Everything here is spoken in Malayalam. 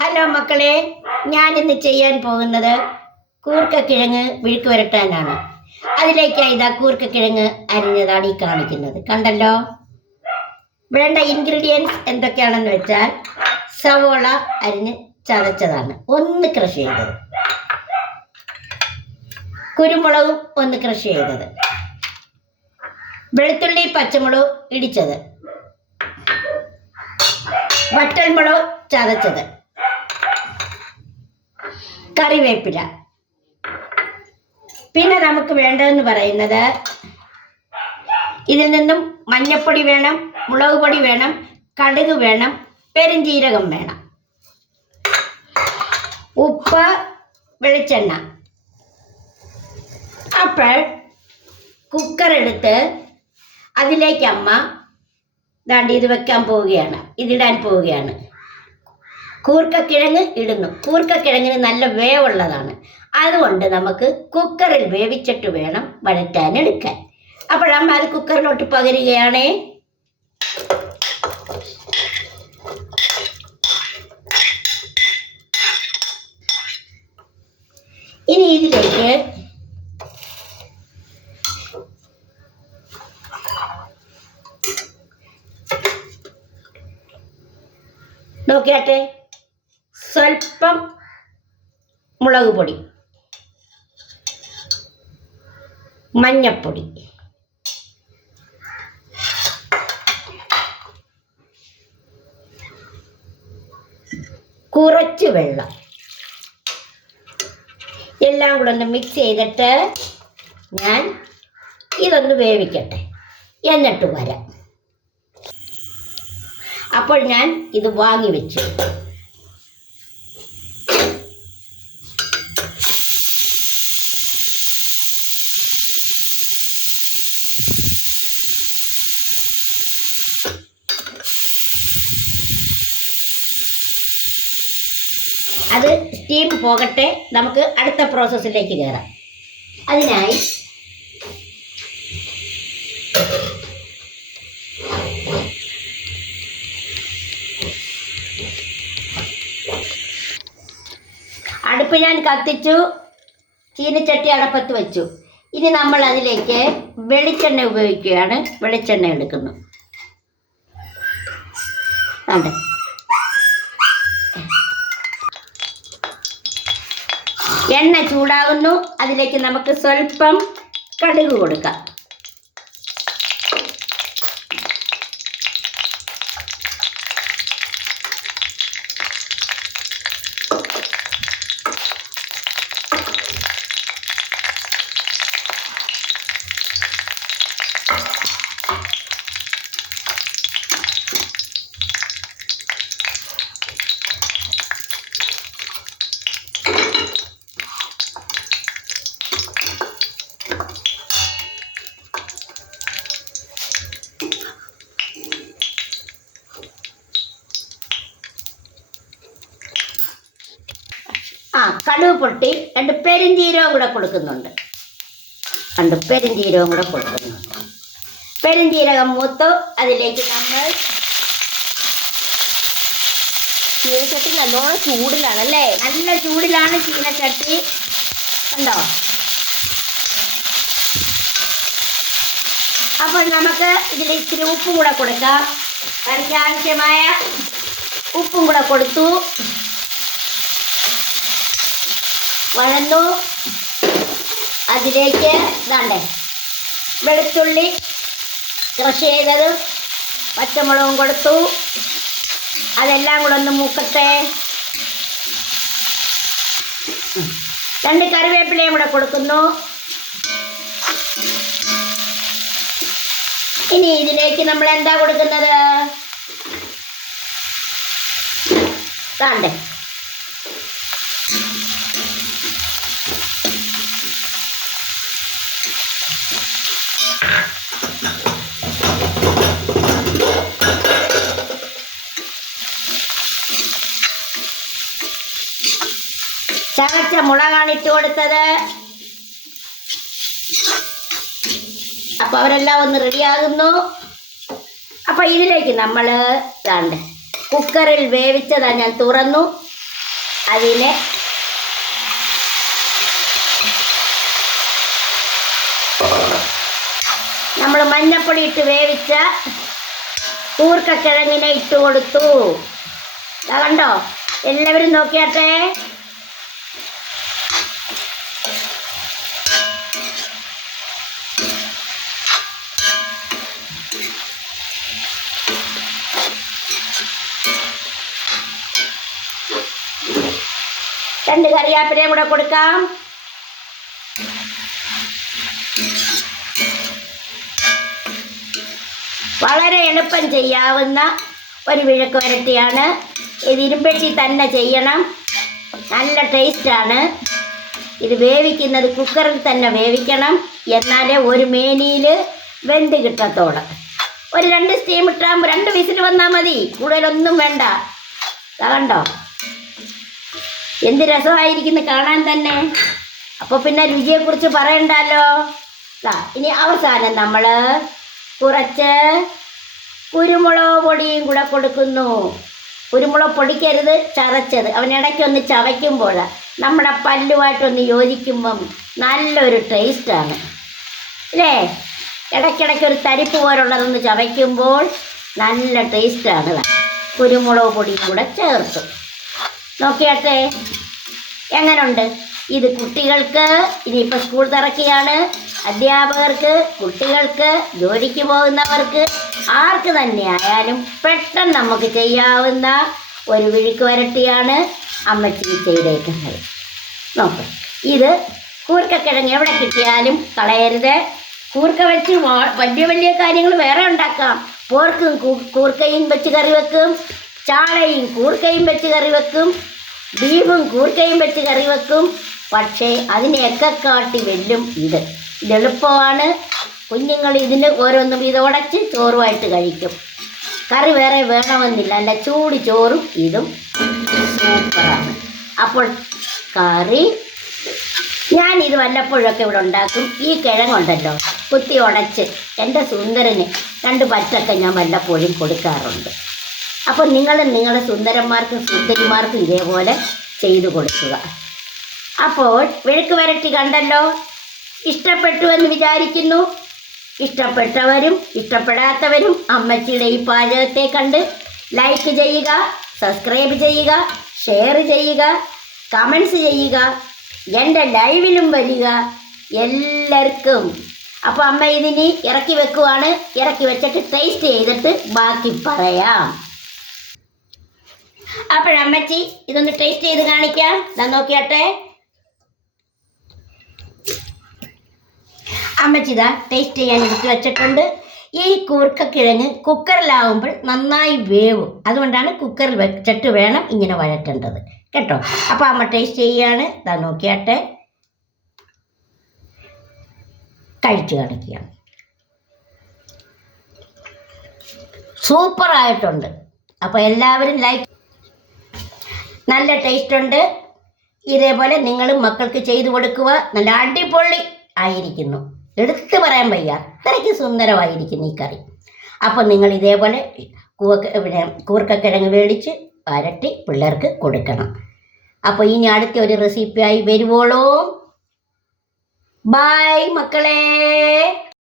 ഹലോ മക്കളെ, ഞാനിന്ന് ചെയ്യാൻ പോകുന്നത് കൂർക്കക്കിഴങ്ങ് വിഴുക്ക് വരട്ടാനാണ്. അതിലേക്കായി ഇതാ കൂർക്കക്കിഴങ്ങ് അരിഞ്ഞതാണ് ഈ കാണിക്കുന്നത്. കണ്ടല്ലോ. വേണ്ട ഇൻഗ്രീഡിയൻസ് എന്തൊക്കെയാണെന്ന് വെച്ചാൽ സവോള അരിഞ്ഞ് ചതച്ചതാണ്, ഒന്ന് ക്രഷ് ചെയ്തത്. കുരുമുളകും ഒന്ന് ക്രഷ് ചെയ്തത്. വെളുത്തുള്ളി പച്ചമുളക് ഇടിച്ചത്. വറ്റൽമുളക് ചതച്ചത്. കറിവേപ്പില. പിന്നെ നമുക്ക് വേണ്ടതെന്ന് പറയുന്നത് ഇതിൽ നിന്നും മഞ്ഞപ്പൊടി വേണം, മുളക് പൊടി വേണം, കടുക് വേണം, പെരുംജീരകം വേണം, ഉപ്പ്, വെളിച്ചെണ്ണ. അപ്പോൾ കുക്കർ എടുത്ത് അതിലേക്ക് അമ്മ ദാണ്ട് ഇത് വെക്കാൻ പോവുകയാണ്, ഇതിടാൻ പോവുകയാണ്. കൂർക്കക്കിഴങ്ങ് ഇടുന്നു. കൂർക്കക്കിഴങ്ങിന് നല്ല വേവുള്ളതാണ്, അതുകൊണ്ട് നമുക്ക് കുക്കറിൽ വേവിച്ചിട്ട് വേണം വഴറ്റാൻ എടുക്കാൻ. അപ്പോഴമ്മ അത് കുക്കറിലോട്ട് പകരുകയാണേ. ഇനി ഇതിലേക്ക് നോക്കിയാട്ടെ, സ്വല്പം മുളക് പൊടി, മഞ്ഞപ്പൊടി, കുറച്ച് വെള്ളം, എല്ലാം കൂടെ ഒന്ന് മിക്സ് ചെയ്തിട്ട് ഞാൻ ഇതൊന്ന് വേവിക്കട്ടെ, എന്നിട്ട് വരാം. അപ്പോൾ ഞാൻ ഇത് വാങ്ങി വെച്ചു. അത് സ്റ്റീം പോകട്ടെ, നമുക്ക് അടുത്ത പ്രോസസ്സിലേക്ക് കയറാം. അതിനായി അടുപ്പ് ഞാൻ കത്തിച്ചു, ചീനച്ചട്ടി അടപ്പത്ത് വെച്ചു. ഇനി നമ്മൾ അതിലേക്ക് വെളിച്ചെണ്ണ ഉപയോഗിക്കുകയാണ്. വെളിച്ചെണ്ണ എടുക്കുന്നു. അതെ, എണ്ണ ചൂടാകുന്നു. അതിലേക്ക് നമുക്ക് സ്വല്പം കടുക് കൊടുക്കാം. കടുക് പൊട്ടി, രണ്ട് പെരുംജീരകം കൂടെ കൊടുക്കുന്നുണ്ട്. പെരുംജീരകം മൂത്തു. അതിലേക്ക് നമ്മൾ ചീനച്ചട്ടി നല്ലോണം ചൂടിലാണല്ലേ, നല്ല ചൂടിലാണ് ചീനച്ചട്ടി. കണ്ടോ? അപ്പോൾ നമുക്ക് ഇതിൽ ഇത്തിരി ഉപ്പും കൂടെ കൊടുക്കാം. കറിക്ക് ആവശ്യമായ ഉപ്പും കൂടെ കൊടുത്തു. വഴന്നു. അതിലേക്ക് ഇതാണ്ടേ വെളുത്തുള്ളി ക്രഷ് ചെയ്തതും പച്ചമുളകും കൊടുത്തു. അതെല്ലാം കൂടെ ഒന്ന് മൂക്കട്ടെ. രണ്ട് കറിവേപ്പിലയും കൂടെ കൊടുക്കുന്നു. ഇനി ഇതിലേക്ക് നമ്മൾ എന്താ കൊടുക്കുന്നത്? താണ്ടേ ചതച്ച മുളകാണ് ഇട്ട് കൊടുത്തത്. അപ്പോൾ അവരെല്ലാം ഒന്ന് റെഡിയാകുന്നു. അപ്പോൾ ഇതിലേക്ക് നമ്മൾ കുക്കറിൽ വേവിച്ചതാണ് ഞാൻ തുറന്നു. അതിനെ നമ്മൾ മഞ്ഞപ്പൊടി ഇട്ട് വേവിച്ച കൂർക്കക്കിഴങ്ങിനെ ഇട്ട് കൊടുത്തു. കണ്ടോ? എല്ലാവരും നോക്കിയാട്ടെ. രണ്ട് കറിവേപ്പിലയും കൂടെ കൊടുക്കാം. വളരെ എളുപ്പം ചെയ്യാവുന്ന ഒരു വിഴുക്ക് വരട്ടിയാണ് ഇത്. ഇരുമ്പെട്ടി തന്നെ ചെയ്യണം, നല്ല ടേസ്റ്റാണ്. ഇത് വേവിക്കുന്നത് കുക്കറിൽ തന്നെ വേവിക്കണം, എന്നാലേ ഒരു മേനിയിൽ വെന്ത് കിട്ടത്തോളൂ. ഒരു 2 സ്റ്റീം ഇട്ടാൽ 2 വിസിൽ വന്നാൽ മതി, കൂടുതലൊന്നും വേണ്ട. കണ്ടോ എന്ത് രസമായിരിക്കുന്നു കാണാൻ തന്നെ. അപ്പോൾ പിന്നെ രുചിയെക്കുറിച്ച് പറയണ്ടല്ലോ. ഇനി അവസാനം നമ്മൾ കുറച്ച് കുരുമുളക് പൊടിയും കൂടെ കൊടുക്കുന്നു. കുരുമുളക് പൊടിക്കരുത്, ചതച്ചത്. അവനിടയ്ക്കൊന്ന് ചവയ്ക്കുമ്പോൾ നമ്മുടെ പല്ലുമായിട്ടൊന്ന് യോജിക്കുമ്പം നല്ലൊരു ടേസ്റ്റാണ് അല്ലേ? ഇടയ്ക്കിടയ്ക്കൊരു തരിപ്പ് പോലുള്ളതൊന്ന് ചവയ്ക്കുമ്പോൾ നല്ല ടേസ്റ്റാണ്. കുരുമുളക് പൊടിയും കൂടെ ചേർത്തു. നോക്കിയാട്ടെ എങ്ങനുണ്ട് ഇത്. കുട്ടികൾക്ക് ഇനിയിപ്പോൾ സ്കൂൾ തുറക്കുകയാണ്, അധ്യാപകർക്ക്, കുട്ടികൾക്ക്, ജോലിക്ക് പോകുന്നവർക്ക്, ആർക്ക് തന്നെ ആയാലും പെട്ടെന്ന് നമുക്ക് ചെയ്യാവുന്ന ഒരു വിഴുക്ക് വരട്ടിയാണ് അമ്മച്ചി ചെയ്തേക്കുന്നത്. നോക്ക്, ഇത് കൂർക്കക്കിഴങ്ങ് എവിടെ കിട്ടിയാലും കളയരുത്. കൂർക്ക വെച്ച് വലിയ വലിയ കാര്യങ്ങൾ വേറെ ഉണ്ടാക്കാം. പോർക്കും കൂർക്കയും വെച്ച് കറി വെക്കും, ചാളയും കൂർക്കയും വെച്ച് കറി വെക്കും, ബീഫും കൂർക്കയും വെച്ച് കറി വെക്കും. പക്ഷേ അതിനെയൊക്കെ കാട്ടി വെല്ലും ഇത്. എളുപ്പമാണ്. കുഞ്ഞുങ്ങൾ ഇതിന് ഓരോന്നും ഇത് ഉടച്ച് ചോറുമായിട്ട് കഴിക്കും. കറി വേറെ വേണമെന്നില്ല, അല്ല ചൂട് ചോറും ഇതും സൂപ്പറാണ്. അപ്പോൾ കറി ഞാനിത് വല്ലപ്പോഴൊക്കെ ഇവിടെ ഉണ്ടാക്കും. ഈ കിഴങ്ങുണ്ടല്ലോ കുത്തി ഉടച്ച് എൻ്റെ സുന്ദരന് 2 പറ്റൊക്കെ ഞാൻ വല്ലപ്പോഴും കൊടുക്കാറുണ്ട്. അപ്പോൾ നിങ്ങളുടെ സുന്ദരന്മാർക്കും സുന്ദരിമാർക്കും ഇതേപോലെ ചെയ്തു കൊടുക്കുക. അപ്പോൾ വിഴുക്ക് വരട്ടി കണ്ടല്ലോ, ഇഷ്ടപ്പെട്ടു എന്ന് വിചാരിക്കുന്നു. ഇഷ്ടപ്പെട്ടവരും ഇഷ്ടപ്പെടാത്തവരും അമ്മച്ചിയുടെ ഈ പാചകത്തെ കണ്ട് ലൈക്ക് ചെയ്യുക, സബ്സ്ക്രൈബ് ചെയ്യുക, ഷെയർ ചെയ്യുക, കമൻസ് ചെയ്യുക, എൻ്റെ ലൈവിലും വരിക എല്ലാവർക്കും. അപ്പോൾ അമ്മ ഇതിനി ഇറക്കി വെക്കുവാണ്. ഇറക്കി വെച്ചിട്ട് ടേസ്റ്റ് ചെയ്തിട്ട് ബാക്കി പറയാം. അപ്പോഴമ്മച്ചി ഇതൊന്ന് ടേസ്റ്റ് ചെയ്ത് കാണിക്കാം. ഞാൻ നോക്കിയാട്ടെ. അമ്മച്ചി ഇതാ ടേസ്റ്റ് ചെയ്യാൻ എടുത്ത് വെച്ചിട്ടുണ്ട്. ഈ കൂർക്കക്കിഴങ്ങ് കുക്കറിലാവുമ്പോൾ നന്നായി വേവും. അതുകൊണ്ടാണ് കുക്കറിൽ വെച്ചിട്ട് വേണം ഇങ്ങനെ വഴറ്റേണ്ടത് കേട്ടോ. അപ്പോൾ അമ്മ ടേസ്റ്റ് ചെയ്യാണ്. ഇതാ നോക്കിയാട്ടെ, കഴിച്ചു കാണിക്കുക. സൂപ്പറായിട്ടുണ്ട്. അപ്പോൾ എല്ലാവരും ലൈക്ക്. നല്ല ടേസ്റ്റ് ഉണ്ട്. ഇതേപോലെ നിങ്ങളും മക്കൾക്ക് ചെയ്തു കൊടുക്കുക. നല്ല അടിപൊളി ആയിരിക്കുന്നു, എടുത്തു പറയാൻ വയ്യ, അത്രയ്ക്ക് സുന്ദരമായിരിക്കുന്നു ഈ കറി. അപ്പോൾ നിങ്ങൾ ഇതേപോലെ കൂർക്കക്കിഴങ്ങ് മേടിച്ച് വരട്ടി പിള്ളേർക്ക് കൊടുക്കണം. അപ്പോൾ ഇനി അടുത്ത ഒരു റെസിപ്പിയായി വരുവോളൂ. ബൈ മക്കളെ.